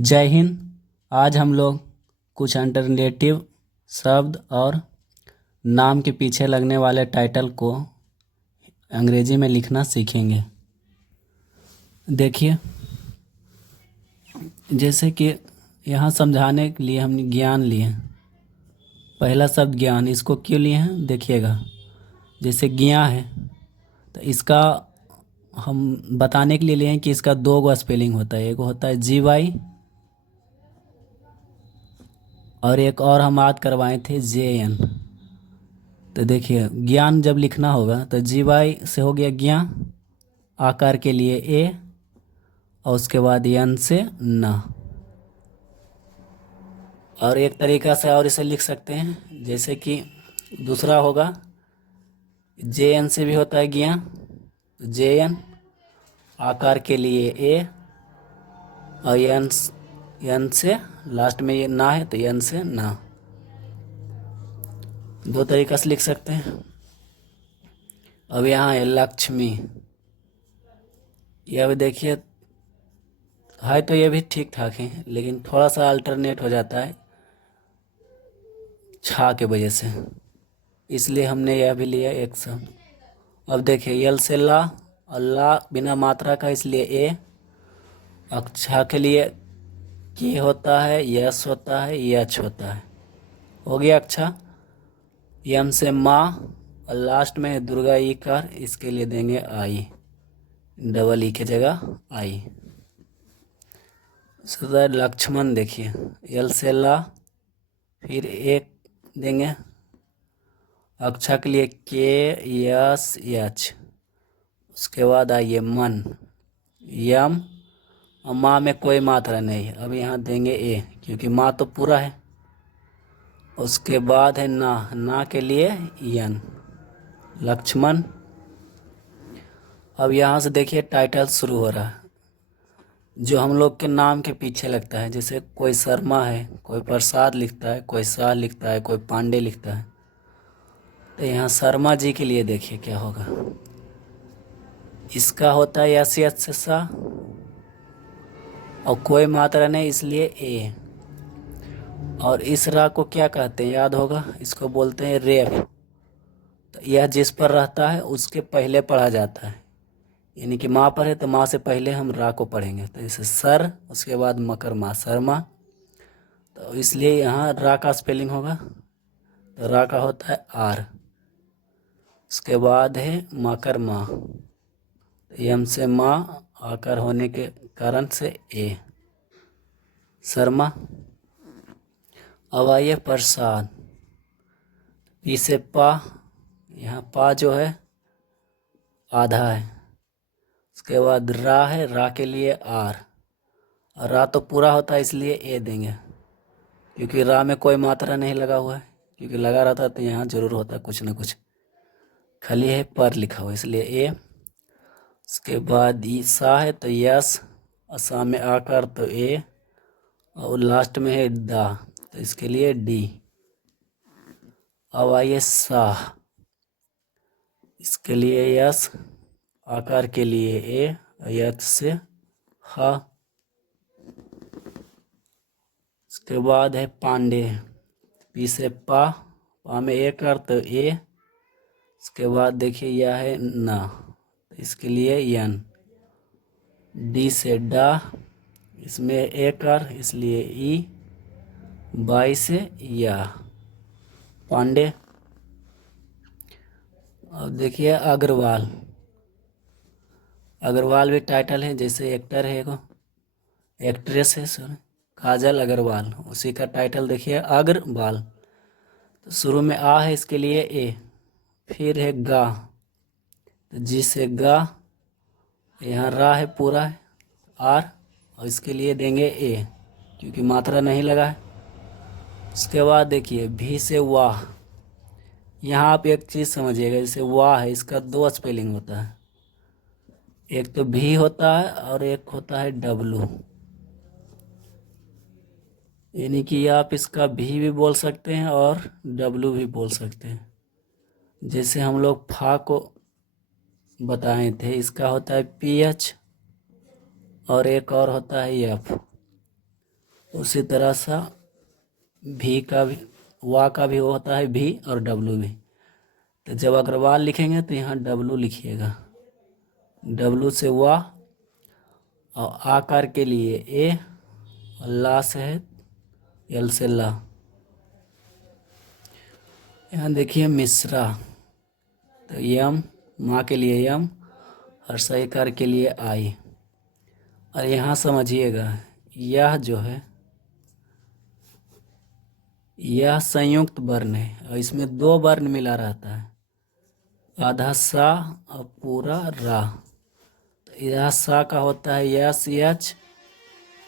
जय हिंद। आज हम लोग कुछ अल्टरनेटिव शब्द और नाम के पीछे लगने वाले टाइटल को अंग्रेजी में लिखना सीखेंगे। देखिए, जैसे कि यहाँ समझाने के लिए हमने ज्ञान लिए। पहला शब्द ज्ञान, इसको क्यों लिए हैं देखिएगा। जैसे ज्ञा है तो इसका हम बताने के लिए लिए हैं कि इसका दो गो स्पेलिंग होता है। एक होता है GY और एक और हम याद करवाए थे JN। तो देखिए, ज्ञान जब लिखना होगा तो GY से हो गया ज्ञा, आकार के लिए A, और उसके बाद N से न। और एक तरीका से और इसे लिख सकते हैं, जैसे कि दूसरा होगा JN से भी होता है ज्ञा, तो JN, आकार के लिए A, और N से लास्ट में ये ना है तो N से ना। दो तरीका से लिख सकते हैं। अब यहाँ है लक्ष्मी, यह भी देखिए है तो ये भी ठीक ठाक है, लेकिन थोड़ा सा अल्टरनेट हो जाता है छा के वजह से, इसलिए हमने यह भी लिया एक शब्द। अब देखिए यल से ला, और ला बिना मात्रा का इसलिए ए, अक्षा के लिए के होता है, यस होता है, यच होता है, हो गया अक्षा। यम से माँ, और लास्ट में दुर्गा ई कर, इसके लिए देंगे आई, डबल ई की जगह आई। सदा लक्ष्मण, देखिए यल से ला, फिर एक देंगे, अक्षा के लिए के, यस, यच, उसके बाद आइए मन, यम, और माँ में कोई मात्रा नहीं है, अब यहाँ देंगे ए क्योंकि माँ तो पूरा है। उसके बाद है ना, ना के लिए यन, लक्ष्मण। अब यहाँ से देखिए टाइटल शुरू हो रहा है जो हम लोग के नाम के पीछे लगता है। जैसे कोई शर्मा है, कोई प्रसाद लिखता है, कोई शाह लिखता है, कोई पांडे लिखता है, तो यहाँ शर्मा जी के लिए देखिए क्या होगा। इसका होता है यस यस से सा, और कोई मात्रा नहीं इसलिए ए। और इस रा को क्या कहते हैं याद होगा, इसको बोलते हैं रेफ। तो यह जिस पर रहता है उसके पहले पढ़ा जाता है, यानी कि माँ पर है तो माँ से पहले हम रा को पढ़ेंगे। तो जैसे सर, उसके बाद मकर माँ, शर्मा, तो इसलिए यहाँ रा का स्पेलिंग होगा, तो रा का होता है आर। उसके बाद है मकर माँ, यम से माँ, आकार होने के कारण से ए, शर्मा। अब आइए प्रसाद, पी से पा, यहाँ पा जो है आधा है। उसके बाद रा है, रा के लिए आर, और रा तो पूरा होता है इसलिए ए देंगे, क्योंकि रा में कोई मात्रा नहीं लगा हुआ है, क्योंकि लगा रहता तो यहाँ जरूर होता कुछ ना कुछ, खाली है पर लिखा हुआ इसलिए ए। उसके बाद सा है तो यस, और सा में आकर तो ए, और लास्ट में है दा, तो इसके लिए डी। अब आइए साह, इसके लिए यस, आकार के लिए ए, यच से हा। इसके बाद है पांडे, पी से पा, पा में ए कर तो ए। इसके बाद देखिए यह है ना, तो इसके लिए यन, डी से डा, इसमें ए कर इसलिए ई, बाई से या, पांडे। अब देखिए अग्रवाल, अग्रवाल भी टाइटल है, जैसे एक्टर है, एगो एक्ट्रेस है सॉरी, काजल अग्रवाल, उसी का टाइटल देखिए अग्रवाल। तो शुरू में आ है इसके लिए ए, फिर है गा, तो जी से गा, यहाँ रा है पूरा है आर, और इसके लिए देंगे ए क्योंकि मात्रा नहीं लगा है। उसके बाद देखिए भी से वाह, यहाँ आप एक चीज़ समझिएगा, जैसे वाह है इसका दो स्पेलिंग होता है, एक तो भी होता है और एक होता है डब्लू, यानी कि आप इसका भी बोल सकते हैं और डब्लू भी बोल सकते हैं। जैसे हम लोग फा को बताए थे, इसका होता है PH और एक और होता है एफ। उसी तरह सा भी का भी, वा का भी होता है भी और डब्लू भी। तो जब अग्रवाल लिखेंगे तो यहाँ डब्लू लिखिएगा, डब्लू से वा, और आकार के लिए ए, और ला से है एल से ला। यहाँ देखिए मिश्रा, तो यम, माँ के लिए यम, और सहीकार के लिए आई। और यहाँ समझिएगा, यह जो है यह संयुक्त वर्ण है, और इसमें दो वर्ण मिला रहता है, आधा सा और पूरा रा। तो यह सा का होता है यस यच,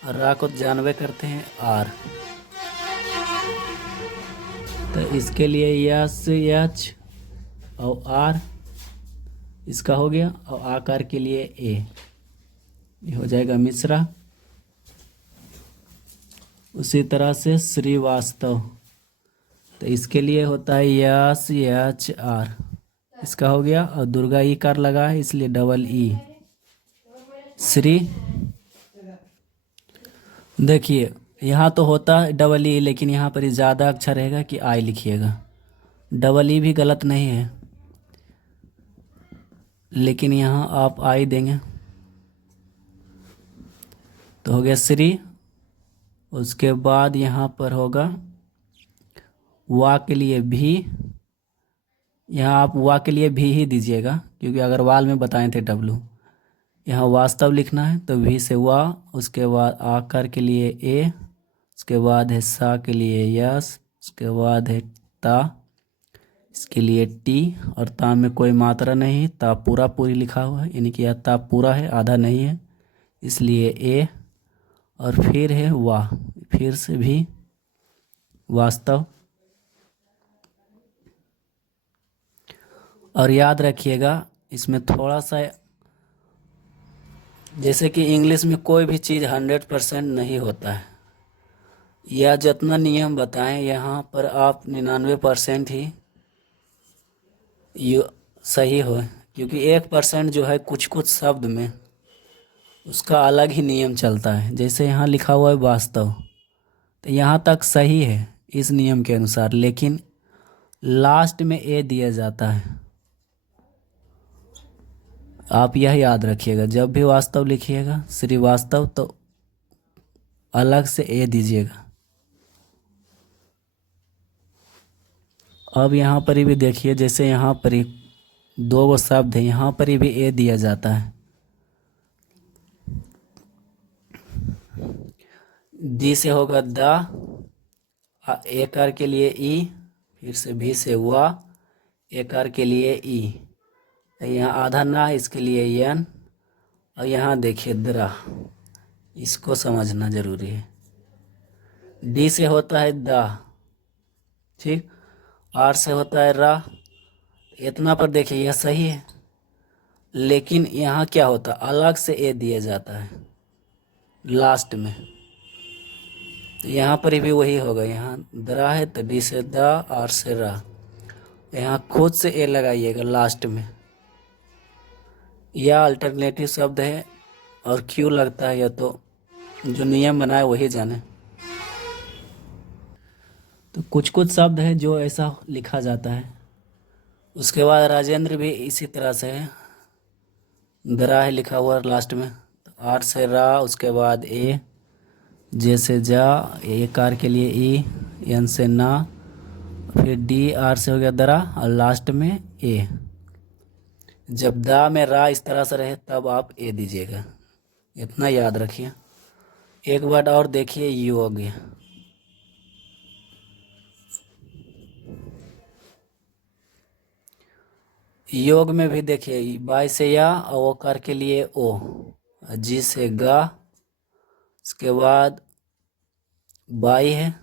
और रा को जानवे करते हैं आर। तो इसके लिए यस यच और आर इसका हो गया, और आकार के लिए ए, ये हो जाएगा मिश्रा। उसी तरह से श्रीवास्तव, तो इसके लिए होता है यस एच आर, इसका हो गया, और दुर्गा ई कार लगा है इसलिए डबल ई, श्री। देखिए यहाँ तो होता है डबल ई, लेकिन यहाँ पर ज़्यादा अक्षर रहेगा कि आई लिखिएगा। डबल ई भी गलत नहीं है, लेकिन यहाँ आप आई देंगे तो हो गया श्री। उसके बाद यहाँ पर होगा वा के लिए भी, यहाँ आप वा के लिए भी ही दीजिएगा, क्योंकि अग्रवाल में बताए थे डब्लू। यहाँ वास्तव लिखना है तो भी से वा, उसके बाद आकार के लिए ए, उसके बाद है सा के लिए यस, उसके बाद है ता, इसके लिए टी, और ता में कोई मात्रा नहीं, ता पूरा पूरी लिखा हुआ है, यानी कि यह ता पूरा है, आधा नहीं है, इसलिए ए। और फिर है वाह, फिर से भी वास्तव। और याद रखिएगा इसमें थोड़ा सा, जैसे कि इंग्लिश में कोई भी चीज़ 100% नहीं होता है, यह जितना नियम बताएं यहाँ पर आप 99% ही सही हो, क्योंकि 1% जो है कुछ कुछ शब्द में उसका अलग ही नियम चलता है। जैसे यहाँ लिखा हुआ है वास्तव, तो यहाँ तक सही है इस नियम के अनुसार, लेकिन लास्ट में ए दिया जाता है। आप यह याद रखिएगा, जब भी वास्तव लिखिएगा श्रीवास्तव तो अलग से ए दीजिएगा। अब यहाँ पर ही भी देखिए, जैसे यहाँ पर ही दो गो शब्द है, यहाँ पर ही भी ए दिया जाता है। दी से होगा द, ए कार के लिए ई, फिर से भी से वा, ए कार के लिए ई, यहाँ आधा ना, इसके लिए यन, और यहाँ देखिए द्रा, इसको समझना जरूरी है। डी से होता है दा, ठीक, आर से होता है रा। इतना पर देखिए यह सही है, लेकिन यहाँ क्या होता है, अलग से ए दिया जाता है लास्ट में। तो यहाँ पर भी वही होगा, यहाँ दरा है तो डी से दा, आर से रा, यहाँ खुद से ए लगाइएगा लास्ट में। यह अल्टरनेटिव शब्द है, और क्यों लगता है यह तो जो नियम बनाए वही जाने। तो कुछ कुछ शब्द है जो ऐसा लिखा जाता है। उसके बाद राजेंद्र भी इसी तरह से है, दरा है लिखा हुआ लास्ट में, तो आर से रा, उसके बाद ए, जे से जा, ए कार के लिए ई, एन से ना, फिर डी, आर से हो गया दरा, और लास्ट में ए। जब दा में रा इस तरह से रहे तब आप ए दीजिएगा, इतना याद रखिए। एक वर्ड और देखिए, योग। योग में भी देखिए बाई से या, और ओ कार के लिए ओ, जी से गा, इसके बाद बाई है,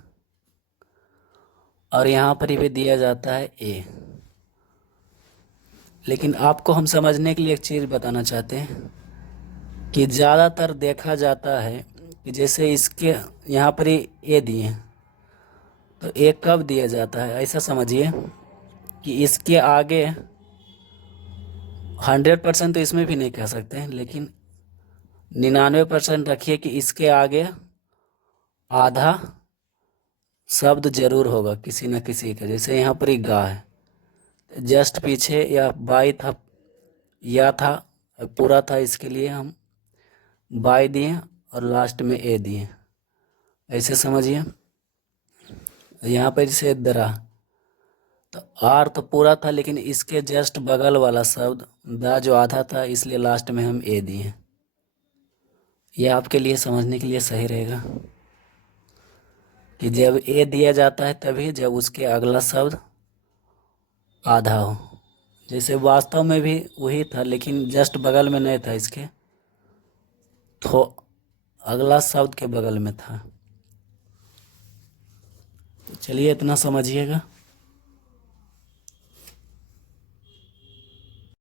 और यहाँ पर भी दिया जाता है ए। लेकिन आपको हम समझने के लिए एक चीज़ बताना चाहते हैं कि ज़्यादातर देखा जाता है कि जैसे इसके यहाँ पर ही ए दिए, तो ए कब दिया जाता है, ऐसा समझिए कि इसके आगे 100% तो इसमें भी नहीं कह सकते हैं, लेकिन 99% रखिए कि इसके आगे आधा शब्द जरूर होगा किसी न किसी का। जैसे यहाँ पर ही गा है, जस्ट पीछे या बाई था, या था, पूरा था, इसके लिए हम बाई दिए और लास्ट में ए दिए, ऐसे समझिए। यहाँ पर जैसे दरा, तो आर तो पूरा था लेकिन इसके जस्ट बगल वाला शब्द दा जो आधा था, इसलिए लास्ट में हम ए दिए। यह आपके लिए समझने के लिए सही रहेगा कि जब ए दिया जाता है तभी जब उसके अगला शब्द आधा हो। जैसे वास्तव में भी वही था लेकिन जस्ट बगल में नहीं था इसके, तो अगला शब्द के बगल में था। तो चलिए इतना समझिएगा।